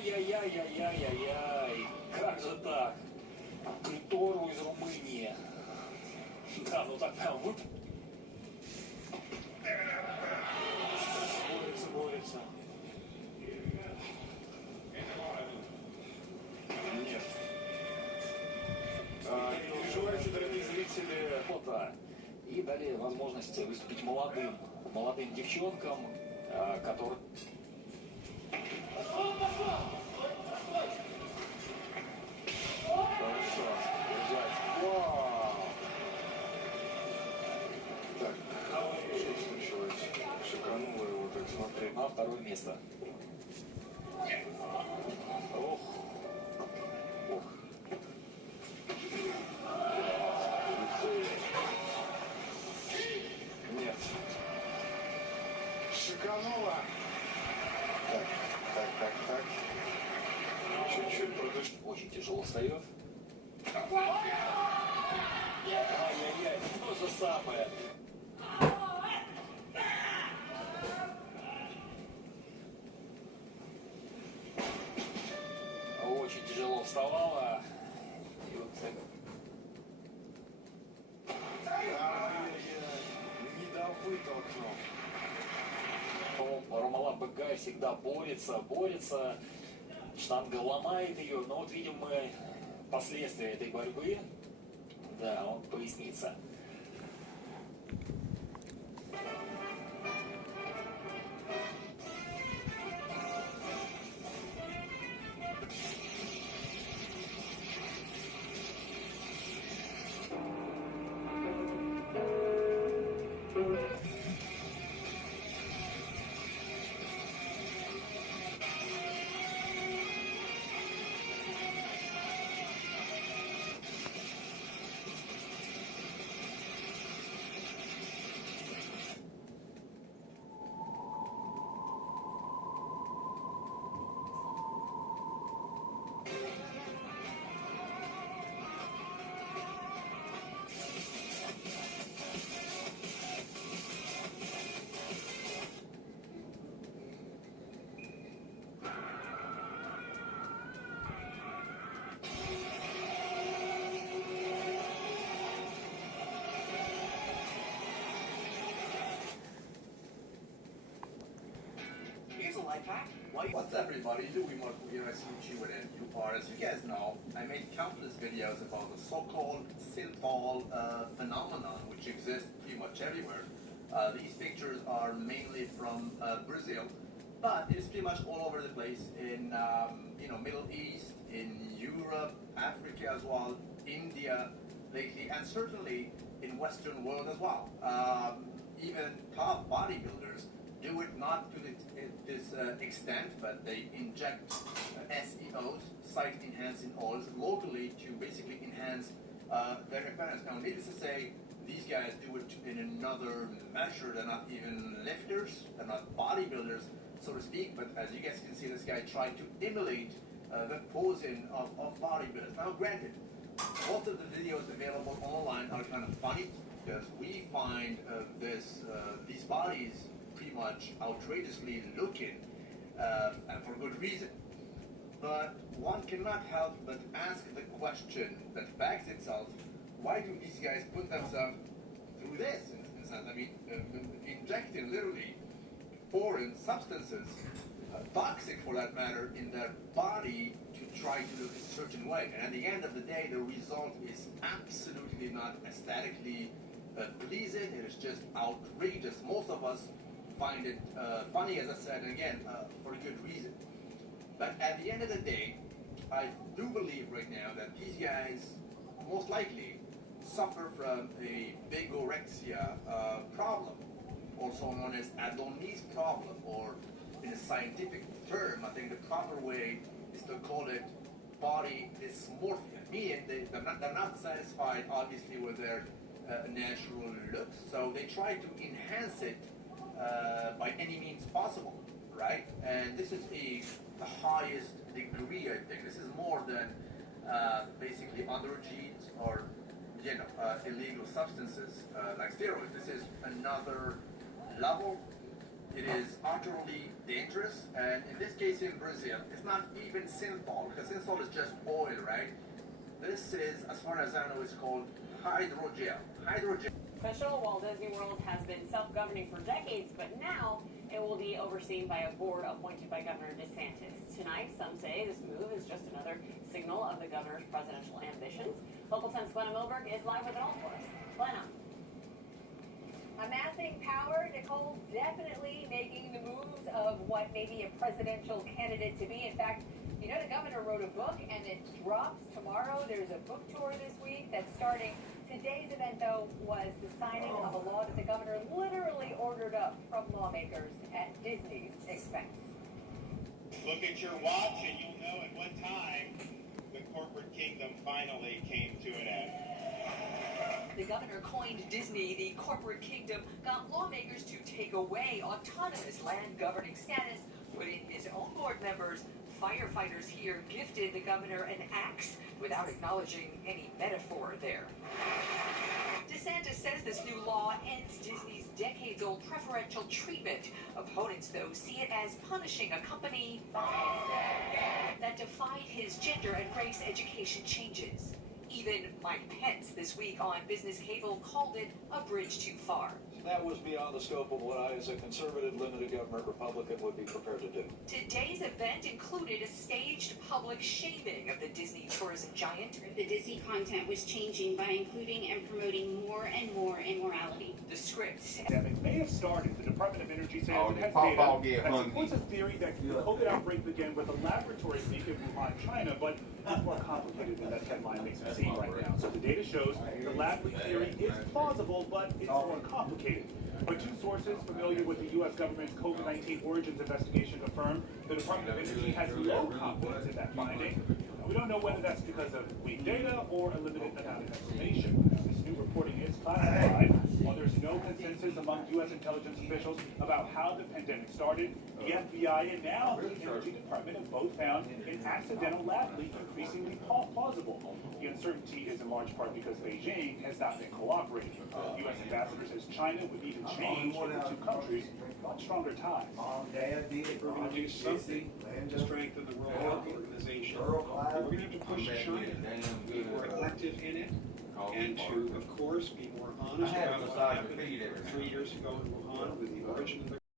Ай-яй-яй-яй-яй-яй-яй. Как же так? Критору из Румынии. Да, ну так прям вы... Борется, борется. Нет. Не переживайте, дорогие зрители. Фото. И дали возможность выступить молодым девчонкам, которые... Хорошо, держать. Вау! Так, что случилось? Шикануло его, так смотри. На второе место. Ох. Ох. Нет. Шикануло. Так. Чуть-чуть продышь. Очень тяжело встает. Ай-яй-яй, то же самое. Очень тяжело вставала. И вот так. Ай-яй-яй, не довытолкнул. Ромала Бегай всегда борется. Штанга ломает ее, но вот видим мы последствия этой борьбы. Да, он поясница. What's up, everybody? Louis Marco here as YouTuber and YouTuber. As you guys know, I made countless videos about the so-called synthol phenomenon, which exists pretty much everywhere. These pictures are mainly from Brazil, but it's pretty much all over the place in Middle East, in Europe, Africa as well, India lately, and certainly in Western world as well. Even top bodybuilders do it not to this extent, but they inject SEOs, site-enhancing oils, locally to basically enhance their appearance. Now, needless to say, these guys do it in another measure. They're not even lifters, they're not bodybuilders, so to speak, but as you guys can see, this guy tried to emulate the posing of bodybuilders. Now, granted, most of the videos available online are kind of funny, because we find these bodies pretty much outrageously looking, and for good reason. But one cannot help but ask the question that begs itself: why do these guys put themselves through this? In a sense, I mean, injecting literally foreign substances, toxic for that matter, in their body to try to look a certain way. And at the end of the day, the result is absolutely not aesthetically pleasing. It is just outrageous. Most of us find it funny, as I said, and again, for a good reason. But at the end of the day, I do believe right now that these guys most likely suffer from a bigorexia problem, also known as Adonis problem, or in a scientific term, I think the proper way is to call it body dysmorphia, meaning they're not satisfied, obviously, with their natural looks, so they try to enhance it by any means possible, right? And this is the highest degree, I think. This is more than basically androgens or illegal substances like steroids. This is another level, It is utterly dangerous, and in this case in Brazil, it's not even synthol, because synthol is just oil, right? This is, as far as I know, it's called hydrogel. Hydrogel. Official, Walt Disney World has been self-governing for decades, but now it will be overseen by a board appointed by Governor DeSantis. Tonight, some say this move is just another signal of the governor's presidential ambitions. Local 10's Glenna Milberg is live with it all for us. Glenna. Amassing power, Nicole, definitely making the moves of what may be a presidential candidate to be. In fact, you know, the governor wrote a book and it drops tomorrow. There's a book tour this week that's starting. Today's event, though, was the signing of a law that the governor literally ordered up from lawmakers at Disney's expense. Look at your watch and you'll know at what time the corporate kingdom finally came to an end. The governor coined Disney the corporate kingdom, got lawmakers to take away autonomous land governing status, put in his own board members. Firefighters here gifted the governor an axe without acknowledging any metaphor there. DeSantis says this new law ends Disney's decades-old preferential treatment. Opponents, though, see it as punishing a company that defied his gender and race education changes. Even Mike Pence this week on Business Cable called it a bridge too far. That was beyond the scope of what I, as a conservative, limited government Republican, would be prepared to do. Today's event included a staged public shaming of the Disney tourism giant. The Disney content was changing by including and promoting more and more immorality. The scripts. It may have started. The Department of Energy says it has data that supports a theory that the COVID outbreak began with a laboratory leak in Wuhan, China, but it's more complicated than that headline makes it seem right now. So the data shows the lab leak theory is plausible, but it's more complicated. But two sources familiar with the U.S. government's COVID-19 origins investigation affirm the Department of Energy has low confidence in that finding. We don't know whether that's because of weak data or a limited amount of information. This new reporting is classified. While there's no consensus among U.S. intelligence officials about how the pandemic started, the FBI and now the Energy Department have both found an accidental lab leak increasingly plausible. The uncertainty is in large part because Beijing has not been cooperating. The U.S. ambassador says China would even change if the two countries want stronger ties. We're going to do something to strengthen the World Health Organization. We're going to have to push China to be more active in it and to, of course, be more honest about what happened 3 years ago in Wuhan with the origin of the